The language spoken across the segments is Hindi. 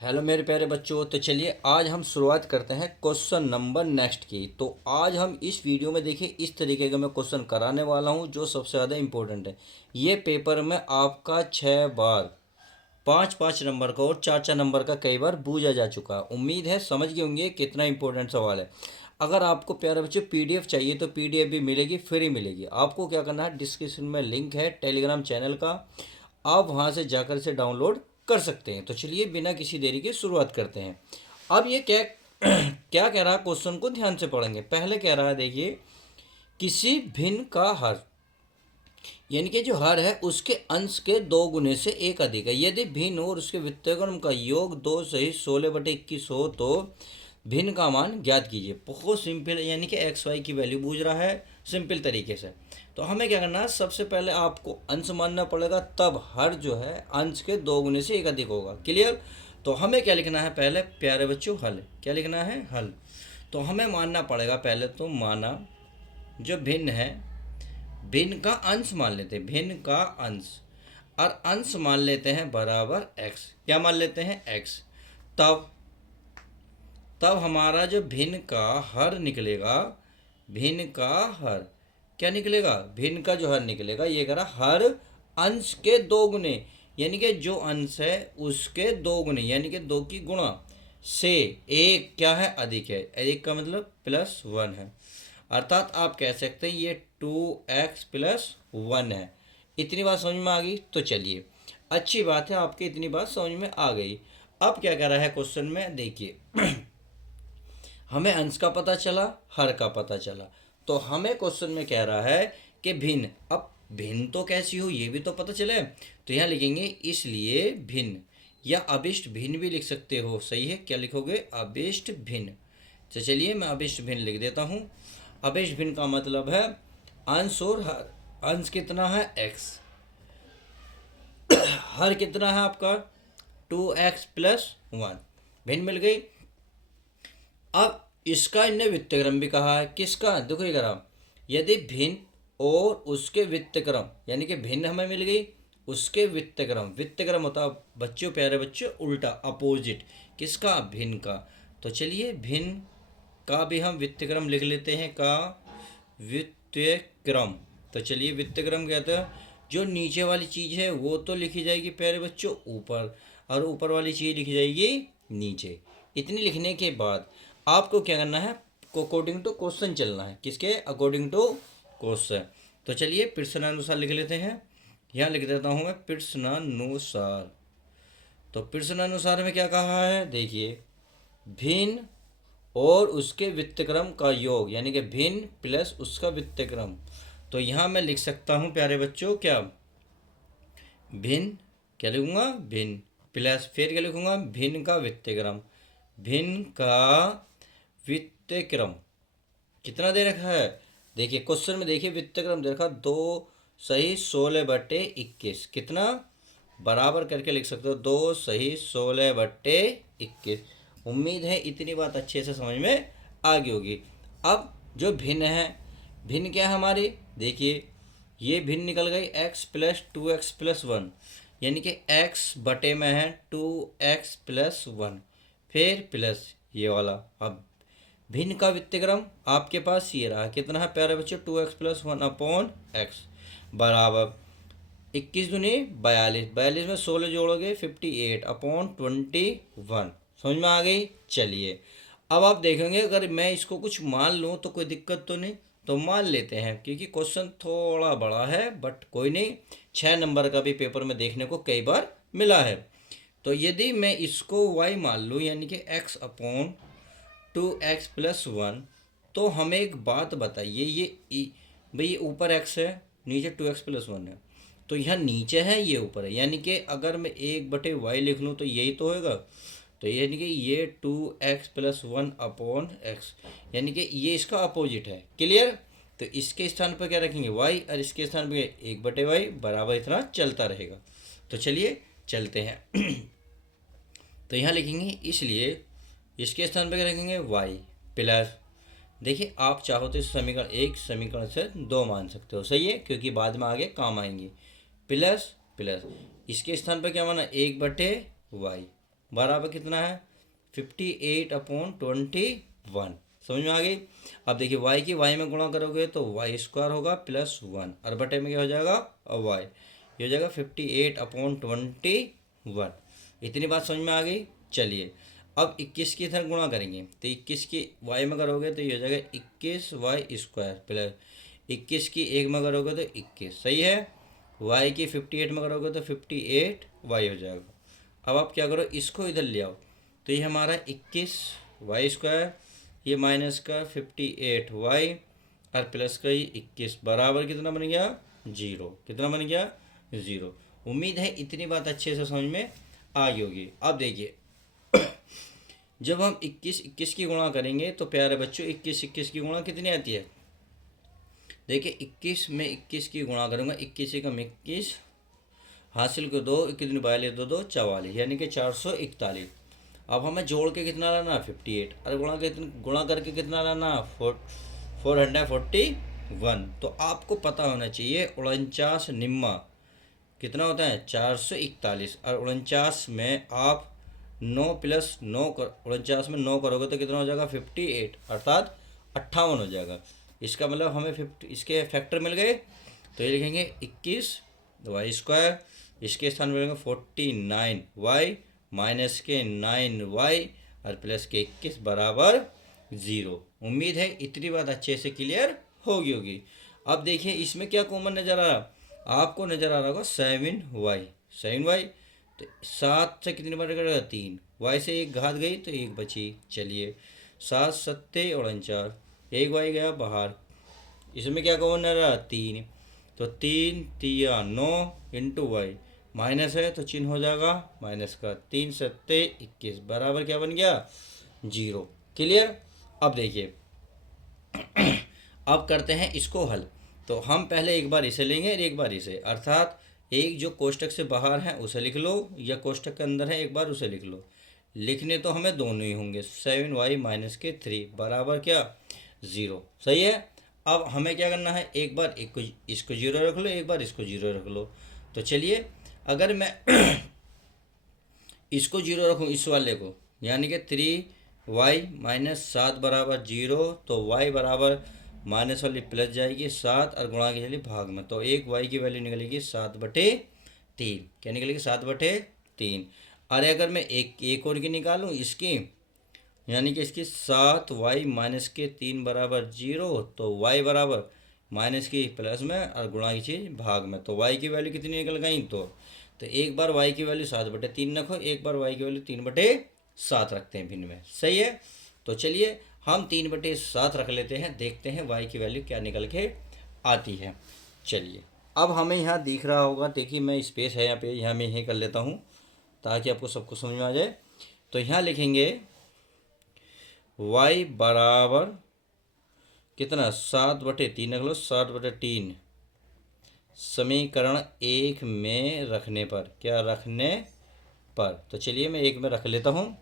हेलो मेरे प्यारे बच्चों। तो चलिए आज हम शुरुआत करते हैं क्वेश्चन नंबर नेक्स्ट की। तो आज हम इस वीडियो में देखिए इस तरीके का मैं क्वेश्चन कराने वाला हूं जो सबसे ज़्यादा इम्पोर्टेंट है। ये पेपर में आपका 6 बार 5-5 नंबर का और 4-4 नंबर का कई बार पूछा जा चुका है। उम्मीद है समझ गए होंगे कितना इंपॉर्टेंट सवाल है। अगर आपको प्यारे बच्चों पीडीएफ चाहिए तो पीडीएफ भी मिलेगी, फ्री मिलेगी। आपको क्या करना है, डिस्क्रिप्शन में लिंक है टेलीग्राम चैनल का, आप वहां से जाकर से डाउनलोड कर सकते हैं। तो चलिए बिना किसी देरी के शुरुआत करते हैं। अब ये क्या क्या कह रहा है, क्वेश्चन को ध्यान से पढ़ेंगे। पहले कह रहा है देखिए, किसी भिन्न का हर, यानी कि जो हर है उसके अंश के 2 गुने से एक अधिक है। यदि भिन्न और उसके व्युत्क्रम का योग 2 सही 16/21 हो तो भिन्न का मान ज्ञात कीजिए। बहुत सिंपल है, यानी कि एक्स वाई की वैल्यू पूछ रहा है सिंपल तरीके से। तो हमें क्या करना है, सबसे पहले आपको अंश मानना पड़ेगा, तब हर जो है अंश के 2 गुने से एक अधिक होगा। क्लियर। तो हमें क्या लिखना है, पहले प्यारे बच्चों हल। क्या लिखना है, हल। तो हमें मानना पड़ेगा, पहले तो माना जो भिन्न है, भिन्न का अंश मान लेते हैं, भिन्न का अंश, और अंश मान लेते हैं बराबर एक्स। क्या मान लेते हैं, एक्स। तब तब हमारा जो भिन्न का हर निकलेगा, भिन्न का हर क्या निकलेगा, भिन्न का जो हर निकलेगा ये कह रहा हर अंश के 2 गुने, यानी कि जो अंश है उसके 2 गुने, यानी कि 2 की गुणा से एक क्या है, अधिक है। एक का मतलब +1 है। अर्थात आप कह सकते हैं ये 2x+1 है। इतनी बात समझ में आ गई। तो चलिए अच्छी बात है, आपके इतनी बात समझ में आ गई। अब क्या कह रहा है क्वेश्चन में, देखिए हमें अंश का पता चला, हर का पता चला। तो हमें क्वेश्चन में कह रहा है कि भिन्न। अब भिन्न तो कैसी हो ये भी तो पता चले। तो यहाँ लिखेंगे इसलिए भिन्न, या अभिष्ट भिन्न भी लिख सकते हो। सही है, क्या लिखोगे, अभिष्ट भिन्न। तो चलिए मैं अभिष्ट भिन्न लिख देता हूँ। अभिष्ट भिन्न का मतलब है अंश और हर। अंश कितना है, एक्स। हर कितना है आपका, 2x+1। भिन्न मिल गई। अब इसका इनने वित्तक्रम भी कहा है। किसका, देखो ये करा, यदि भिन्न और उसके वित्तक्रम, यानी कि भिन्न हमें मिल गई, उसके वित्तक्रम, वित्तक्रम होता है बच्चों, प्यारे बच्चों, उल्टा, अपोजिट। किसका, भिन्न का। तो चलिए भिन्न का भी हम वित्तक्रम लिख लेते हैं, का वित्तक्रम। तो चलिए वित्तक्रम कहते हैं जो नीचे वाली चीज़ है वो तो लिखी जाएगी प्यारे बच्चों ऊपर, और ऊपर वाली चीज़ लिखी जाएगी नीचे। इतनी लिखने के बाद आपको क्या करना है, अकॉर्डिंग टू क्वेश्चन चलना है। किसके, अकॉर्डिंग टू क्वेश्चन। तो चलिए प्रश्नानुसार लिख लेते हैं। यहाँ लिख देता हूँ मैं प्रश्नानुसार। तो प्रश्नानुसार में क्या कहा है, देखिए भिन्न और उसके वित्तक्रम का योग, यानी कि भिन्न प्लस उसका वित्तक्रम। तो यहाँ मैं लिख सकता हूँ प्यारे बच्चों, क्या, भिन्न, क्या लिखूंगा, भिन्न प्लस, फिर क्या लिखूंगा, भिन्न का वित्तक्रम। भिन्न का वित्तक्रम कितना दे रखा है, देखिए क्वेश्चन में देखिए वित्तक्रम दे रखा 2 सही 16/21। कितना, बराबर करके लिख सकते हो 2 सही 16/21। उम्मीद है इतनी बात अच्छे से समझ में आ गई होगी। अब जो भिन्न है, भिन्न क्या है हमारी, देखिए ये भिन्न निकल गई x+2x+1, यानी कि x बटे में है 2x+1, फिर प्लस ये वाला। अब भिन्न का वित्तक्रम आपके पास ये रहा, कितना है प्यारे बच्चों, 2x+1/x बराबर 21 दूनी 42, 42 में 16 जोड़ोगे 58/21। समझ में आ गई। चलिए अब आप देखेंगे अगर मैं इसको कुछ मान लूँ तो कोई दिक्कत तो नहीं, तो मान लेते हैं क्योंकि क्वेश्चन थोड़ा बड़ा है, बट कोई नहीं, 6 नंबर का भी पेपर में देखने को कई बार मिला है। तो यदि मैं इसको y मान लूँ, यानी कि x/2x+1, तो हमें एक बात बताइए, ये भाई ये ऊपर x है, नीचे 2x+1 है, तो यहाँ नीचे है ये ऊपर है, यानी कि अगर मैं 1/y लिख लूँ तो यही तो होगा। तो यानी कि ये 2x+1/x, यानी कि ये इसका अपोजिट है। क्लियर। तो इसके स्थान पर क्या रखेंगे, y, और इसके स्थान पर 1/y बराबर इतना चलता रहेगा। तो चलिए चलते हैं। तो यहाँ लिखेंगे, इसलिए इसके स्थान पर क्या रखेंगे, y प्लस, देखिए आप चाहो तो इस समीकरण, एक समीकरण से 2 मान सकते हो, सही है, क्योंकि बाद में आगे काम आएंगे। प्लस प्लस इसके स्थान पर क्या माना, 1/y, बराबर कितना है 58/21। समझ में आ गई। अब देखिए वाई की वाई में गुणा करोगे तो y² होगा +1 और बटे में क्या हो जाएगा वाई, ये हो जाएगा 58/21। इतनी बात समझ में आ गई। चलिए अब 21 की तरह गुणा करेंगे तो 21 की वाई में करोगे तो ये हो जाएगा 21y² प्लस 21 की 1 में करोगे तो 21, सही है। वाई की 58 में करोगे तो 58y हो जाएगा। अब आप क्या करो, इसको इधर ले आओ तो ये हमारा 21y², ये माइनस का 58y और प्लस का ये 21 बराबर कितना बन गया 0। कितना बन गया 0। उम्मीद है इतनी बात अच्छे से समझ में आ गई होगी। अब देखिए जब हम 21 की गुणा करेंगे तो प्यारे बच्चों 21 की गुणा कितनी आती है। देखिए 21 में 21 की गुणा करूँगा, 21 एकम 21, हासिल को 2, 21 42 2 2 44, यानी कि 441। अब हमें जोड़ के कितना लाना 58 और गुणा करके कितना लाना 441। तो आपको पता होना चाहिए 49 निम्मा कितना होता है 441 और 49 में आप 9 + 9 49 में 9 करोगे तो कितना हो जाएगा 58 अर्थात 58 हो जाएगा। इसका मतलब हमें 50 इसके फैक्टर मिल गए तो ये लिखेंगे 21y², इसके स्थान में 49y माइनस के 9y और प्लस के 21 बराबर 0। उम्मीद है इतनी बात अच्छे से क्लियर होगी। अब देखिए इसमें क्या कॉमन नज़र आ रहा, आपको नज़र आ रहा होगा 7y तो 7 से कितनी बार करेगा 3, y से एक घात गई तो एक बची। चलिए 7 7 49, एक y गया बाहर, इसमें क्या कॉमन नज़र आ रहा 3, तो 3 3 9 इंटू वाई माइनस है तो चिन्ह हो जाएगा माइनस का, 3 7 21 बराबर क्या बन गया 0। क्लियर। अब देखिए अब करते हैं इसको हल। तो हम पहले एक बार इसे लेंगे और एक बार इसे, अर्थात एक जो कोष्टक से बाहर है उसे लिख लो या कोष्टक के अंदर है एक बार उसे लिख लो। लिखने तो हमें दोनों ही होंगे। 7y माइनस के 3 बराबर क्या 0, सही है। अब हमें क्या करना है, एक बार इसको 0 रख लो, एक बार इसको 0 रख लो। तो चलिए अगर मैं इसको 0 रखूँ इस वाले को, यानी कि 3y माइनस 7 बराबर 0, तो y बराबर माइनस वाली प्लस जाएगी 7 और गुणा की चलिए भाग में, तो एक y की वैल्यू निकलेगी 7/3। क्या निकलेगी 7/3। अरे अगर मैं एक और की निकालूँ इसकी, यानी कि इसकी 7y माइनस के 3 बराबर 0, तो y बराबर माइनस की प्लस में और गुणा की चीज़ भाग में, तो y की वैल्यू कितनी निकल गई। तो एक बार y की वैल्यू 7/3 रखो, एक बार y की वैल्यू 3/7 रखते हैं भिन्न में, सही है। तो चलिए हम 3/7 रख लेते हैं, देखते हैं y की वैल्यू क्या निकल के आती है। चलिए अब हमें यहाँ दिख रहा होगा, देखिए मैं स्पेस है यहाँ पे, यहाँ मैं यही कर लेता हूँ ताकि आपको सब कुछ समझ में आ जाए। तो यहाँ लिखेंगे y बराबर कितना 7/3 रख लो, 7/3 समीकरण 1 में रखने पर, क्या रखने पर, तो चलिए मैं 1 में रख लेता हूँ।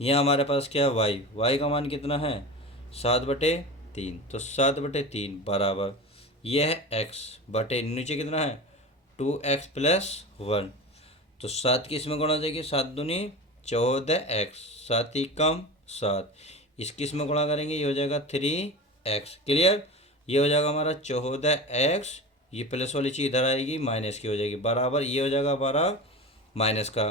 यहाँ हमारे पास क्या y का मान कितना है 7/3, तो 7/3 बराबर यह है x बटे नीचे कितना है 2x + 1, तो 7 की इसमें गुणा हो जाएगी, 7 दूनी 14x, 7 ही कम 7, इसकी इसमें गुणा करेंगे ये हो जाएगा 3x। क्लियर। ये हो जाएगा हमारा 14x, ये प्लस वाली चीज़ इधर आएगी माइनस की हो जाएगी, बराबर ये हो जाएगा हमारा माइनस का।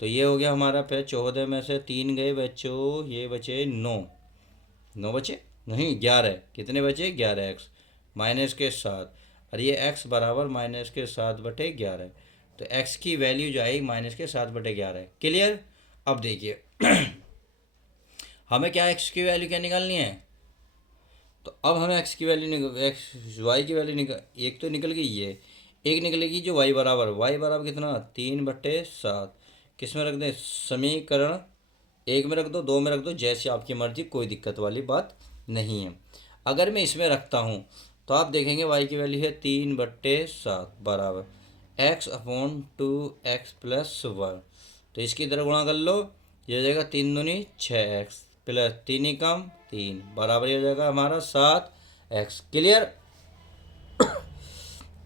तो ये हो गया हमारा, फिर 14 में से 3 गए बच्चों, ये बचे 9 बचे नहीं 11, कितने बचे 11x माइनस के 7, और ये x बराबर माइनस के 7/11, तो x की वैल्यू जो आएगी माइनस के 7/11। क्लियर। अब देखिए हमें क्या x की वैल्यू क्या निकालनी है, तो अब हमें x की वैल्यू y की वैल्यू एक तो निकल गई, ये एक निकलेगी जो y बराबर कितना 3/7, किस में रख दें समीकरण 1 में रख दो, 2 में रख दो, जैसे आपकी मर्जी, कोई दिक्कत वाली बात नहीं है। अगर मैं इसमें रखता हूँ तो आप देखेंगे y की वैल्यू है 3/7 बराबर x/2x + 1, तो इसकी तरह गुणा कर लो, ये हो जाएगा 3 दूनी 6x प्लस 3 ही कम 3 बराबर ये हो जाएगा हमारा 7x। क्लियर।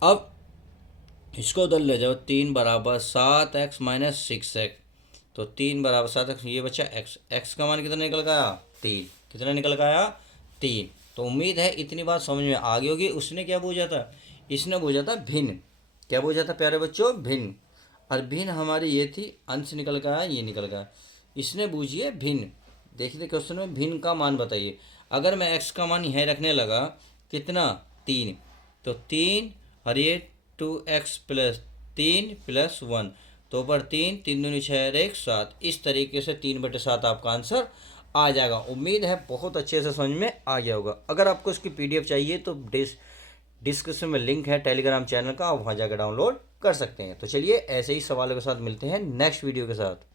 अब इसको उधर ले जाओ, 3 बराबर 7x माइनस 6x, तो 3 = 7x, ये बच्चा x, x का मान कितना निकल गया 3, कितना निकल गया 3। तो उम्मीद है इतनी बात समझ में आ गई होगी। उसने क्या पूछा था, इसने पूछा था भिन्न, क्या पूछा था प्यारे बच्चों, भिन्न। और भिन्न हमारी ये थी, अंश निकल गया, ये निकल गया। इसने पूछिए भिन्न, देखिए क्वेश्चन में भिन्न का मान बताइए। अगर मैं x का मान यह रखने लगा कितना 3, तो 3 और ये 2x + 3 + 1, तो ऊपर 3, 3 दूनी 6 और 1 7। इस तरीके से 3/7 आपका आंसर आ जाएगा। उम्मीद है बहुत अच्छे से समझ में आ गया होगा। अगर आपको इसकी PDF चाहिए तो डिस्क्रिप्शन में लिंक है टेलीग्राम चैनल का, आप वहाँ जाकर डाउनलोड कर सकते हैं। तो चलिए ऐसे ही सवालों के साथ मिलते हैं नेक्स्ट वीडियो के साथ।